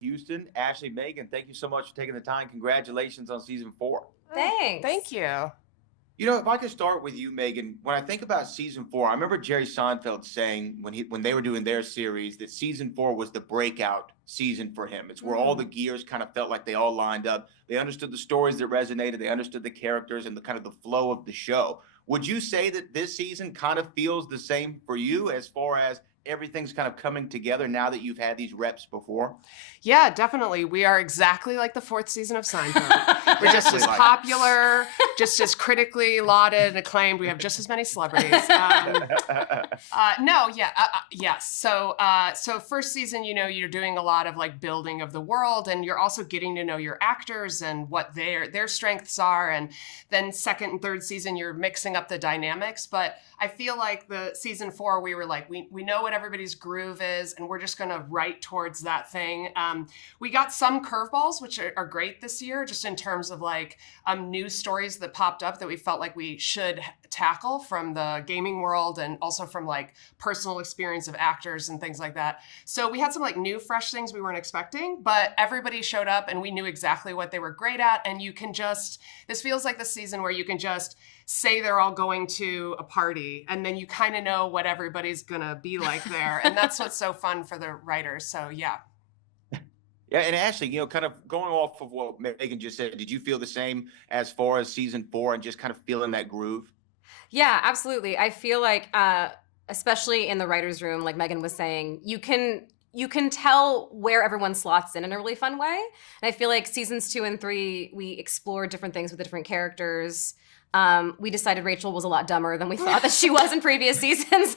Houston, Ashley, Megan, thank you so much for taking the time. Congratulations on season 4. Thanks. Thank you. You know, if I could start with you, Megan, when I think about season 4, I remember Jerry Seinfeld saying when they were doing their series that season 4 was the breakout season for him. It's where all the gears kind of felt like they all lined up. They understood the stories that resonated, they understood the characters and the kind of the flow of the show. Would you say that this season kind of feels the same for you as far as everything's kind of coming together now that you've had these reps before? Yeah, definitely. We are exactly like the 4th season of Seinfeld. We're just as Exactly like- popular, just as critically lauded and acclaimed. We have just as many celebrities. Yes. So first season, you're doing a lot of like building of the world, and you're also getting to know your actors and what their strengths are. And then second and third season, you're mixing up the dynamics. But I feel like the season 4, we were like, we know what everybody's groove is, and we're just going to write towards that thing. We got some curveballs, which are great this year, just in terms of like news stories that popped up that we felt like we should tackle from the gaming world and also from like personal experience of actors and things like that. So we had some like new, fresh things we weren't expecting, but everybody showed up and we knew exactly what they were great at. And this feels like the season where you can just say they're all going to a party and then you kind of know what everybody's gonna be like there. And that's what's so fun for the writers. So yeah. Yeah, and Ashley, kind of going off of what Megan just said, did you feel the same as far as season 4 and just kind of feeling that groove? Yeah, absolutely. I feel like, especially in the writer's room, like Megan was saying, you can tell where everyone slots in a really fun way. And I feel like seasons 2 and 3, we explored different things with the different characters. We decided Rachel was a lot dumber than we thought that she was in previous seasons.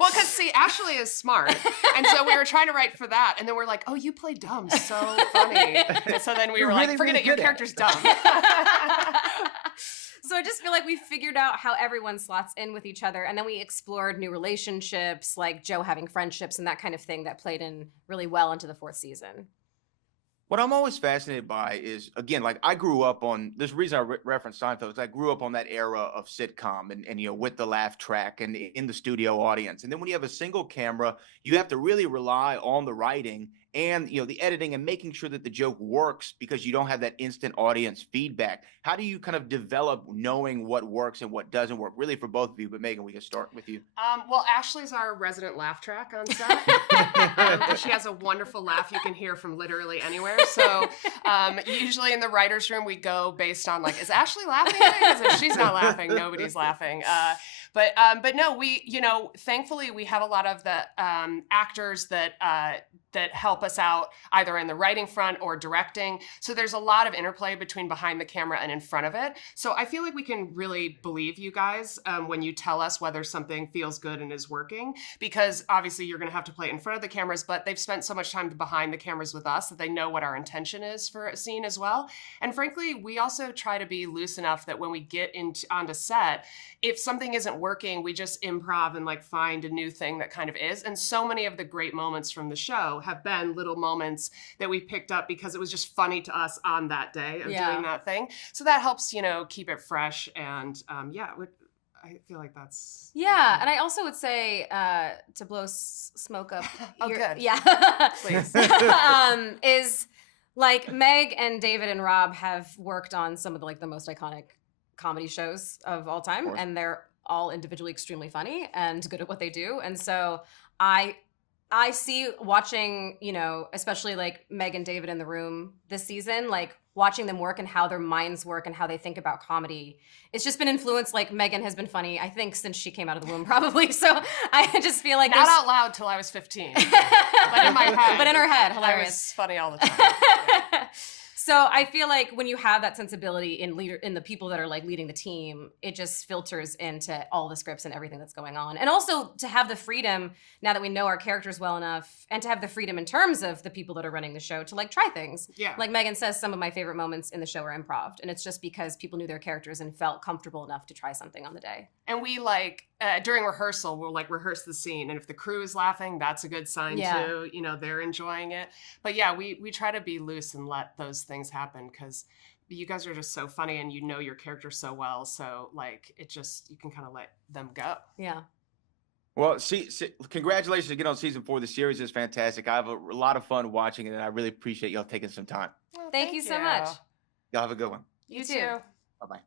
Well, because see, Ashley is smart. And so we were trying to write for that. And then we're like, oh, you play dumb. So funny. And so then we were like, forget it, your character's dumb. So I just feel like we figured out how everyone slots in with each other. And then we explored new relationships, like Joe having friendships and that kind of thing that played in really well into the 4th season. What I'm always fascinated by is, again, like I grew up on this reason I referenced Seinfeld is I grew up on that era of sitcom and with the laugh track and in the studio audience. And then when you have a single camera, you have to really rely on the writing and the editing and making sure that the joke works because you don't have that instant audience feedback. How do you kind of develop knowing what works and what doesn't work, really for both of you? But Megan, we can start with you. Well, Ashley's our resident laugh track on set. She has a wonderful laugh you can hear from literally anywhere. So usually in the writer's room, we go based on like, is Ashley laughing? Because if she's not laughing, nobody's laughing. But no, thankfully we have a lot of the actors that help us out either in the writing front or directing. So there's a lot of interplay between behind the camera and in front of it. So I feel like we can really believe you guys when you tell us whether something feels good and is working, because obviously you're going to have to play it in front of the cameras, but they've spent so much time behind the cameras with us that they know what our intention is for a scene as well. And frankly, we also try to be loose enough that when we get onto set, if something isn't working, we just improv and like find a new thing that kind of is. And so many of the great moments from the show have been little moments that we picked up because it was just funny to us on that day of doing that thing. So that helps, keep it fresh. And I feel like that's... Yeah, and I also would say, to blow smoke up... Oh, good. Yeah. Please. Is like Meg and David and Rob have worked on some of the most iconic comedy shows of all time, and they're all individually extremely funny and good at what they do. And so I see watching, especially like Meg and David in the room this season, like watching them work and how their minds work and how they think about comedy. It's just been influenced, like Megan has been funny, I think, since she came out of the womb, probably. So I just feel like not out loud till I was 15, but in my head. But in her head, hilarious. I was funny all the time. Yeah. So I feel like when you have that sensibility in the people that are like leading the team, it just filters into all the scripts and everything that's going on. And also to have the freedom, now that we know our characters well enough, and to have the freedom in terms of the people that are running the show to like try things. Yeah. Like Megan says, some of my favorite moments in the show are improv. And it's just because people knew their characters and felt comfortable enough to try something on the day. And we during rehearsal, we'll like rehearse the scene. And if the crew is laughing, that's a good sign too. They're enjoying it. But yeah, we try to be loose and let those things happen because you guys are just so funny and you know your character so well. So like you can kind of let them go. Yeah. Well, congratulations again on season 4. The series is fantastic. I have a lot of fun watching it, and I really appreciate y'all taking some time. Well, Thank you so much. Y'all have a good one. You You too. too. Bye bye.